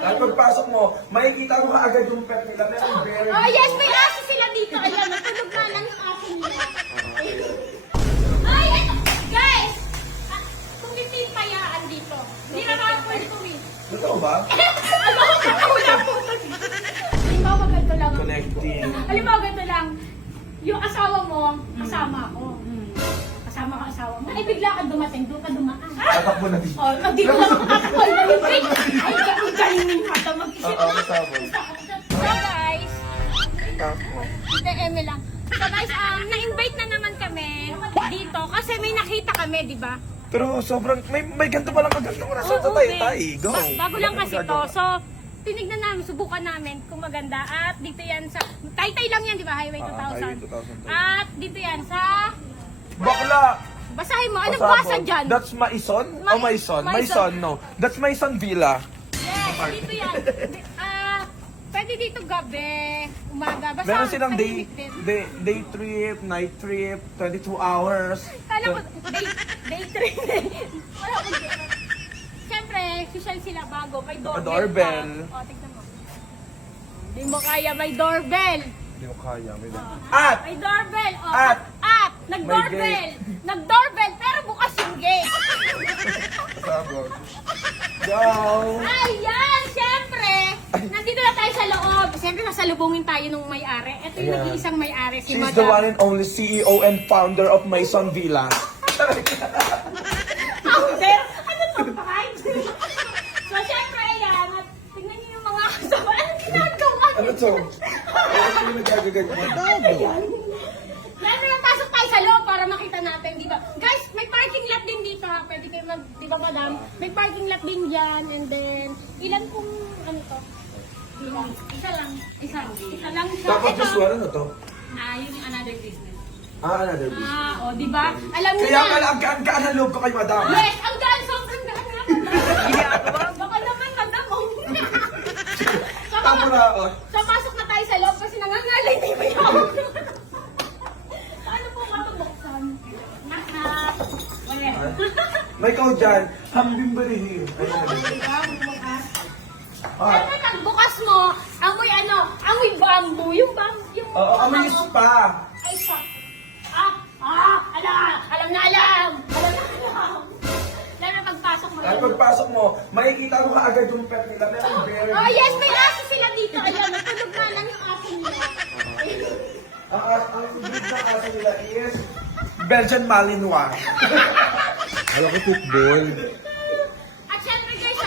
At pagpasok mo, makikita mo kaagad yung pet nila. Meron very Oh yes, may aso sila dito. Ayan, natulog na lang yung aso nila. Ay, eto, guys! Tumitin payaan dito. Hindi na makapulit tumin. Totoo ba? Wala po. Halimbawa, ganito lang. Connecting. Halimbawa, ganito lang. Yung asawa mo, kasama ko. Kasama ka asawa mo. Ay, bigla ka dumating. Doon ka dumaan. Tatakbo na dito. Oh, dito lang makatakol na yung break. Ay, ang galing ng mata mag-isip. Oo, kasama. So guys, Tita Eme lang. So guys, na-invite na naman kami dito kasi may nakita kami, di ba? Pero sobrang, may ganito palang magandang oras. So, tayo. Go. Bago lang kasi to. So, tinignan namin, subukan namin kung maganda. At dito yan sa, Taytay lang yan, di ba? Highway 2000. Highway 2000. At dito yan sa, Bakla! basahin mo, anong Pasabog. basa dyan? That's Maison? Ma- Oh, Maison. Maison. Maison, no. That's Maison Villa. Yes, dito yan. Pwede dito gabi, umaga. Basta Meron silang day tahimik din. trip, night trip, 22 hours. Kala ko, day trip. Wala ko dito. Siyempre, social sila bago. May doorbell. Doorbell. Pa. O, tignan mo. Hindi mo kaya may doorbell. Hindi ko kaya. May May doorbell. O, At! nag-doorbell. Nag-doorbell, pero bukas yung gate. Pasabog. Go! Ayan, siyempre. Nandito na tayo sa loob. Siyempre, nasalubungin tayo nung may-ari. Ito yung Ayan. nag-iisang may-ari, si She's Madam. the one and only CEO and founder of Maison Villa. Founder? Ano to? Kahit? So, syempre, ayan. At tingnan niyo yung mga kasama. Ano ginagawa? Ano to? Ano yung nagagaganyan? Lalo lang pasok tayo sa loob para makita natin, di ba? Guys, may parking lot din dito ha. Pwede kayo mag, di ba madam? May parking lot din dyan. And then, ilan pong, ano to? Isa lang. Isa lang siya. Dapat Ito. just one, ano to? Yung another business. Another business. O, di ba? Alam niyo Kaya na. pala, ang gaan-gaan ng loob ko kay madam. Yes, ang gaan, sobrang gaan na. Baka naman, madam, oh. Tama na ako. So, pasok na tayo sa loob kasi nangangalay na yung mayawag. Paano po matubuksan? Wala. May ikaw dyan, hambing barihin. Siyempre, pagbukas mo, amoy amoy bamboo. Yung bamboo, yung... Oo, amoy spa. Ay, sa... alam na alam. Lalo na pagpasok mo. At pagpasok mo, makikita mo kaagad yung pet nila. Meron very Oh yes, may aso sila dito. Ayan, natulog na lang yung aso nila. Ang breed ng aso nila is Belgian Malinois. Alam ko football. At syempre guys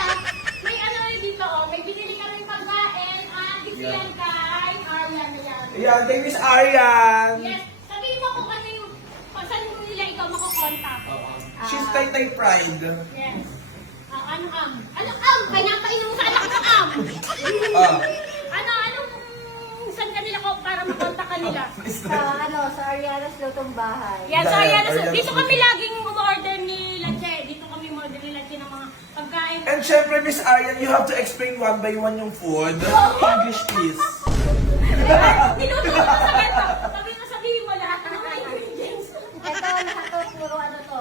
may ano rin dito may binili kami pagkain at bigyan kay Aryan. Ayan, thank Miss Arian. Yes, sabihin mo kung ano yung saan mo nila ikaw makukontak. She's Taytay Pride. Yes. Ano pinapainom mo sa anak mo Ah. Anong saan kanila ko para makontak kanila? Sa Ariana's Lutong Bahay. Yan, so ayan, Ariana dito Lutong. kami laging umorder ni Lache. Dito kami umorder ni Lache ng mga pagkain. And syempre, Miss Arian, you have to explain one by one yung food. English, please. Niluto ko sa ganito. Sabihin mo lahat ng mga ingredients. Ito, lahat to, puro ano to.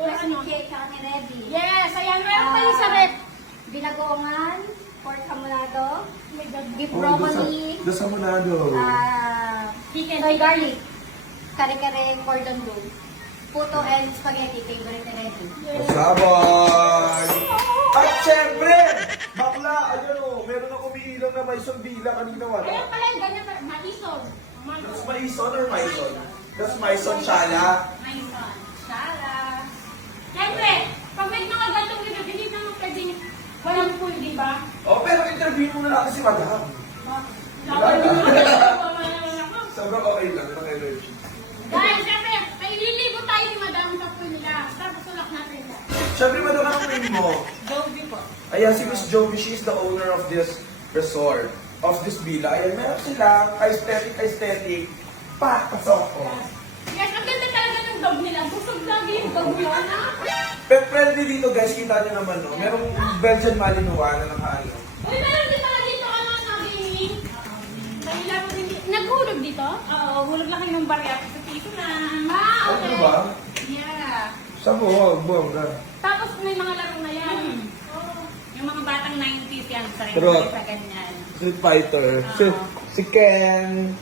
Ano? Cake, tsaka ni Ready. Yes, ayan. Meron tayo sa rep. Binagongan, pork hamonado, My God. beef broccoli, Doon sa Manado. Chicken. soy garlic, kare-kare cordon bleu, puto and spaghetti, favorite ni Ready. Sabon! At syempre, bakla, ayun o, meron akong umiilang na Maison Villa kanina wala. Ayan pala yung ganyan. Maison. That's Maison or Maison? That's Maison Shala. Maison. Shala. Siyempre, pag may mga gantong dito, hindi naman pwedeng walang pool, di ba? Oh, pero interview muna natin si Madam. Sobrang okay lang, ng energy. Guys, siyempre, may ililigo tayo ni Madam sa pool nila. Tapos tulak natin siya. Syempre, Madam, anong name mo? Joby po. Ayan, si Miss Joey, she is the owner of this resort, of this villa. Ayan, meron silang aesthetic. Pasok ko. Yes, ang ganda talaga ng dog nila. Busog lagi yung dog nila. Pet friendly dito, guys, kita niyo naman, no? Merong Belgian Malinois na nakaano. Uy, meron din pala dito, sabi ni... Nahila mo din dito. Naghulog dito? Oo, hulog lang kayo ng barya. Sa dito na. Okay. Ano ba? Yeah. Sa buhog, bongga. Tapos may mga laro na yan. Yung mga batang 90s. fiancé True. sa ganyan. Street Fighter. Si Ken.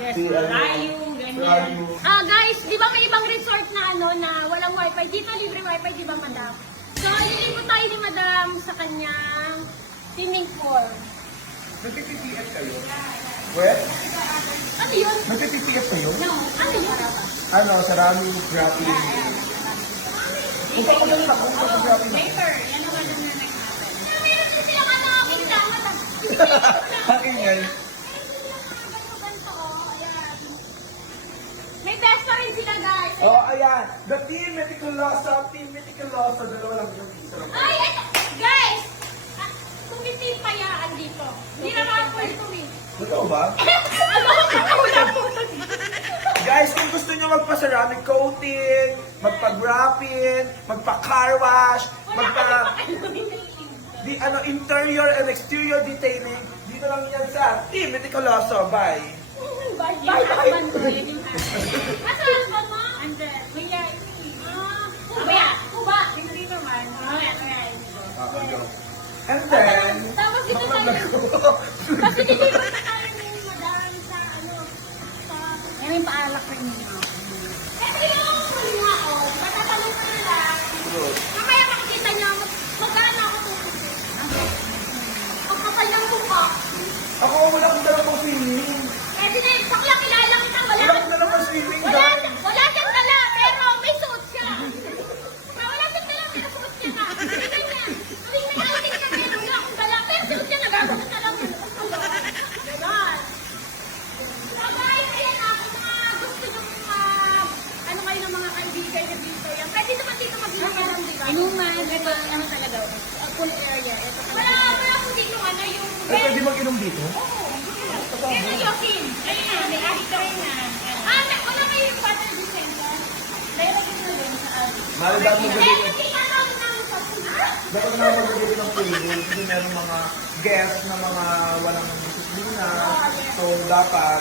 Yes, Si ano, Rayu, ganyan. Rayu. Guys, di ba may ibang resort na na walang wifi? Dito libre wifi, di ba madam? So, lilipo tayo ni madam sa kanyang swimming pool. Nagtititias kayo? Well, Ano yun? nagtititias kayo? No. Ano yun? Ano, sarami grappling. Kung pa yung grappling. Later, yan naman ang nanay natin. Meron din silang ano, kita, madam. Akin yan. Ganito, oh, ayan. May best pa rin sila, guys. Oh, ayan. The Team Meticulosa. Dalawa lang yung isa. Ay, eto, guys! Tumitin payaan dito. Hindi na ma-afford to me. Totoo ba? Wala po. Guys, kung gusto nyo magpa-ceramic coating, magpa-graphing, magpa-car wash, interior and exterior detailing, dito lang yan sa Team Meticuloso. Bye! Bye, Asan ba mo? Andyan, kuya, Kuba. Kuba. hindi naman. Ayan. And then, Tapos dito tayo. Kasi dito tayo ni madam sa sa... Yan yung paalak rin niyo. Ito yung huli nga, oh. Matatanong ko na lang. Mamaya makikita niyo, magkano ako tutusin. Ang kapal ng mukha. ako wala akong dalang pang swimming. Eh, sakla, kilala kita. Wala akong dalang pang swimming, guys. Wala siyang dala, pero may suit siya. Wala siyang dala, pero suit siya na. Tingnan niya. Sabi niya, ay, tingnan niya, wala akong dala, pero suit siya na. Gagawin na lang. Ganon. So guys, ayan na, kung mga gusto nyo ano kayo ng mga kaibigan nyo dito, yan. Pwede naman dito mag-inuman lang, di ba? Inuman, ito, ano talaga, pool area. Ito Wala kung dito, ano, yung... Ay, pwede mag-inom dito? Ito yung king. Ayun na, may actor na. Wala kayo yung water dispenser? Lalagyan na rin sa atin. Mali dapat magbibigay. Dapat na Dapat magbibigay ng table kasi meron mga guests na mga walang disiplina. So, dapat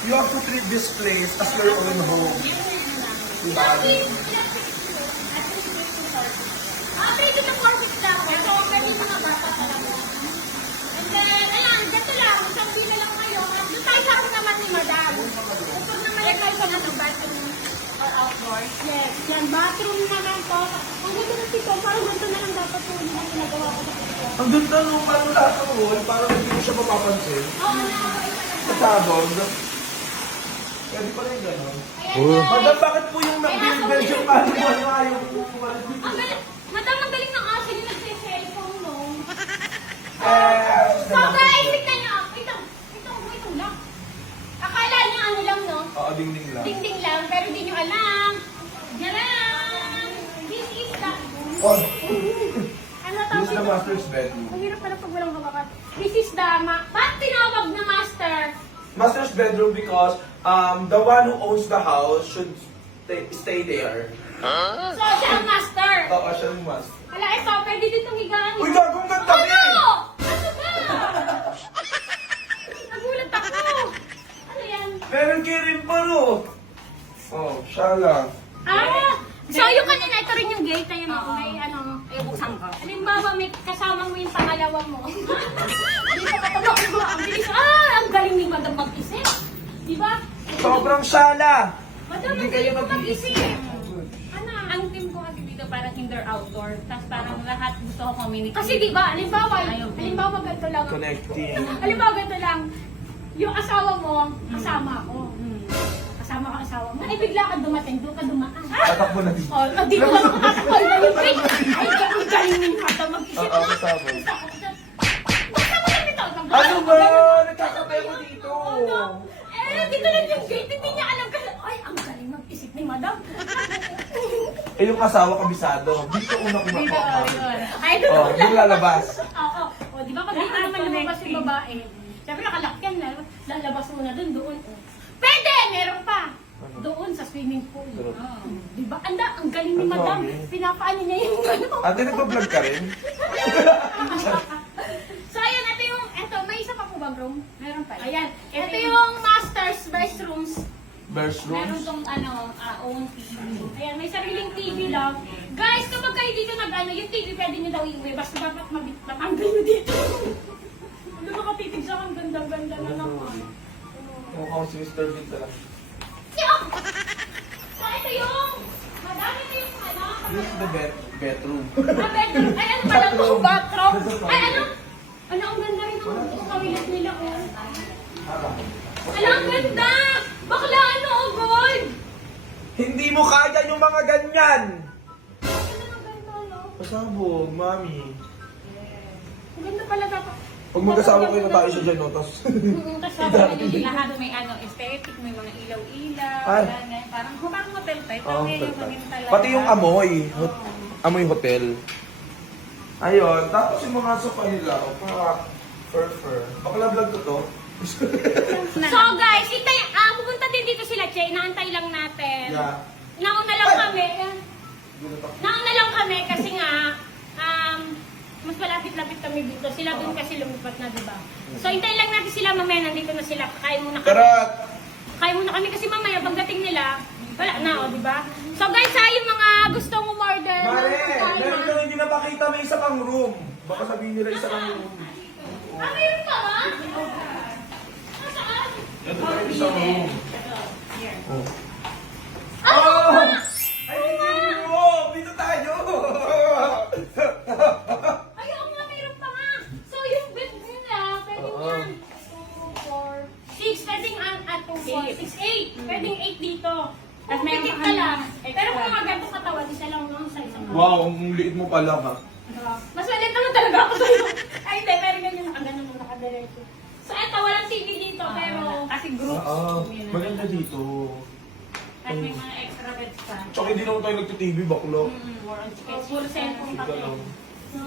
you have to treat this place as your own home. Diba? Pwede na 4 lang. Pero pwede mga bata pa lang. And then, ayan, dito lang. Isang bila lang ngayon. Doon tayo sa akin naman ni Madam. Kapag naman lang tayo sa mga bathroom or outdoor. Yes, yan. Bathroom naman po. Ang ganda ng tito. Parang ganito na lang dapat po yung ginagawa ko sa tito. Ang ganda nung parang lahat ng wall, parang hindi mo siya mapapansin. Oo, nakakita na. Sa tabog. Pwede pala yung gano'n. Ayan, guys. Madam, bakit po yung nag-build yung ano ayaw po Ang galing. Madam, ang galing ng aso yung nagse-cellphone, no? So guys, tignan nyo. Itong lang. Akala niya ano lang, no? Oo, ding-ding lang. Ding-ding lang, pero di nyo alam. Jaran! This is the... Oh, Ano this tawag is the dito? master's bedroom. Ang hirap pala pag walang hawakan. This is the... Ba't tinawag na master? Master's bedroom because the one who owns the house should stay there. So, siya ang master. Oo, siya yung master. Wala, ito, pwede ditong higaan. Uy, gagong ganda Ano? eh! Ano ba? Nagulat ako. Ano yan? Meron kay rin pa no. Oh, siya lang. So yung kanina, ito rin yung gate, ayun ako, may ano, Ayaw buksan ko. halimbawa may kasama mo yung pangalawa mo. Dito ka tulog mo, ang bilis, ang galing ni Madam mag-isip. Diba? Sobrang shala. Madam, Hindi ang kayo galing mo mag-isip. Ano? Ang team ko kasi dito parang indoor-outdoor. Tapos parang lahat gusto ko communicate. Kasi diba, halimbawa ganito lang. Connecting. Halimbawa ganito lang, yung asawa mo, kasama ko. Kasama ka asawa mo. Ay, bigla ka dumating, doon ka dumaan. Tatakbo na dito. Oh, dito lang makakapal na yung break. Ay, ang galing ni Mata mag-isip. Oo, kasama. Basta mo lang ito. Ano ba? Nagkakape ko dito. Dito lang yung gate. Hindi niya alam kasi, ay, ang galing mag-isip ni Madam. Eh, yung asawa kabisado. Dito una Dito, kumakawa. yun. Ay, doon Oh, yung lalabas. Oo. O, di ba pag dito naman lumabas yung babae, sabi nakalakyan na, lalabas mo na doon. Pwede! Meron pa! Doon sa swimming pool. Sarap. Di ba? Ang galing ni Ang Madam. dami. Pinapaano niya yung ano. Ate, nagpa-vlog ka rin? So, ayan, may isa pa po bang room? Meron pa. Ayan, ito yung master's bedrooms. Bears Meron rooms. tong own TV. Ayan, may sariling TV lang. Guys, kapag kayo dito nag-ano, yung TV pwede nyo daw iuwi. Basta dapat matanggal nyo dito. Ano nakatitig siya, ang ganda-ganda na naman. Mukhang si Mr. Bean talaga. Yuck! So, ito yung, madami na yung ano. This is the bedroom. Bedroom. Ay, ano pala to? Bathroom. Ay, ano? Ano, ang ganda rin ang kawilat nila, oh. Ala, ang ganda! Bakla, ano, oh, gold! Hindi mo kaya yung mga ganyan! Ano, ang ganda, no? Pasabog, mami. Ang ganda pala dapat. Pag mag-asawa kayo na tayo siya dyan, no? Tapos, Lahat may aesthetic, may mga ilaw-ilaw, Ay. ganyan. Parang hotel type. oh, Okay, yung maging talaga. pati yung amoy. Amoy hotel. Ayun, tapos yung mga sofa nila, o para fur. Bakla vlog ko to. So guys, pupunta din dito sila, Che. Inaantay lang natin. Yeah. Nauna lang kami. Nauna lang kami kasi nga, mas malapit-lapit kami dito. Sila dun kasi lumipat na, diba? So, hintayin lang natin sila mamaya. Nandito na sila. Kakain muna kami. Karat! Kakain muna kami kasi mamaya, pagdating nila, wala na, o, diba? So, guys, yung mga gustong umorder. Mare! ng Meron ka hindi napakita, may isa pang room. Baka sabihin nila isa pang room. mayroon ka ba? Nasaan? Ito tayo isang room. Oh. Ah! Oh! Ay, hindi mo! Dito tayo! Ay, oo nga, mayroon pa nga. So, yung bed nila, pwedeng Oo. yan. 2, 4, 6, pwedeng 2, 4, 6, 8. Pwedeng 8 dito. Tapos meron Pikit pa ka kami lang. extra. Pero kung mga ganito katawan, isa lang lang sa isang Wow, ang liit mo pala ha. Mas maliit naman talaga ako sa'yo. Ay, hindi, meron ganyan. Ang ganun mo nakadiretso. So, eto, walang TV dito, pero... Kasi groups. yun na. Maganda dito. Tapos may mga extra beds pa. Tsaka hindi naman tayo nagtitv, baklo. More on chicken. Puro cellphone Ika kami. lang. No?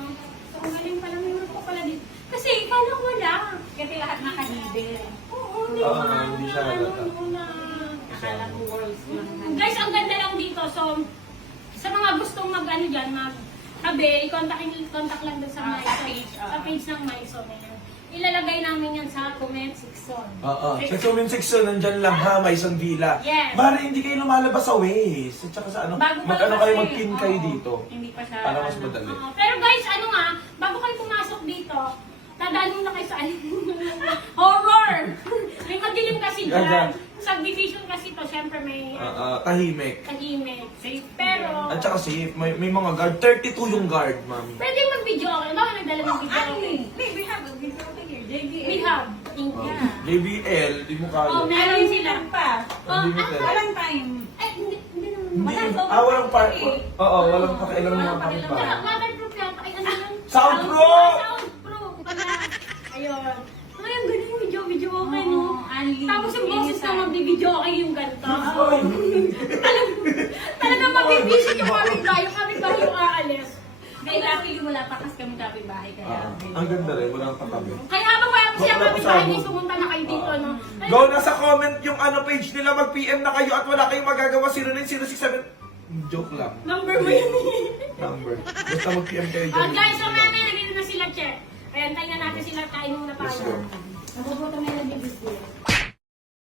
So, ang galing pala. Mayroon ko pala dito. Kasi, kala ko wala. Kasi lahat nakahidden. Oo, hindi Oo, ko hindi siya halata. muna. Akala ko worlds lang. Guys, ang ganda lang dito. So, sa mga gustong mag-ano dyan, mag-tabi, contact lang doon sa Sa MySo. page, Sa page ng MySo na yan. Ilalagay namin yan sa comment section. Oo. Sa comment section, nandyan lang ha, may isang villa. Yes. Bari, hindi kayo lumalabas sa Waze. At saka sa ano, Bago pa mag-ano lang kayo, kasi. mag-pin kayo Oo. dito. Hindi pa siya. Para mas madali. Pero guys, ano nga, bago kayo pumasok dito, tadaan muna kayo sa horror! May madilim kasi Gaga. dyan. Subdivision kasi to, syempre may Tahimik. tahimik. Safe. Pero, At saka safe, may mga guard. 32 yung guard, mami. pwede mag-video ako. Baka nagdala ng video ako. We have a video over here. JBL. We have. Oh. Yeah. JBL, di mo kaya. Oh, meron sila. pa. Unlimited. Walang time. Ay, hindi naman. Hindi, Wala, walang part. eh. Oo, walang pakialam Walang mga pakialam. pangpa. Waterproof yata. Ay, ano yun? Soundproof! Soundproof. Pala. Ayun. Ay, ang galing yung video okay, no? Unlimited. Tapos yung boses na magbibideo okay yung ganito. Ay, Talaga magbibisip yung kapitbahay. Yung kapitbahay yung aalis. Kaya luckily wala pa kasi kami kapitbahay kaya. ang ganda rin, walang katabi. Kaya habang wala pa siya Wala pa kapitbahay, sabog. di sumunta na kayo dito, no? Ay, Go na sa comment yung ano page nila, mag-PM na kayo at wala kayong magagawa 09067. Joke lang. number mo yun. Number. Basta mag-PM kayo Oh, dyan. guys, so mamaya nandito na sila, Che. Ayan, tayo na natin sila kain muna tayo. Let's go. Nabubuto na yung nabibis nila.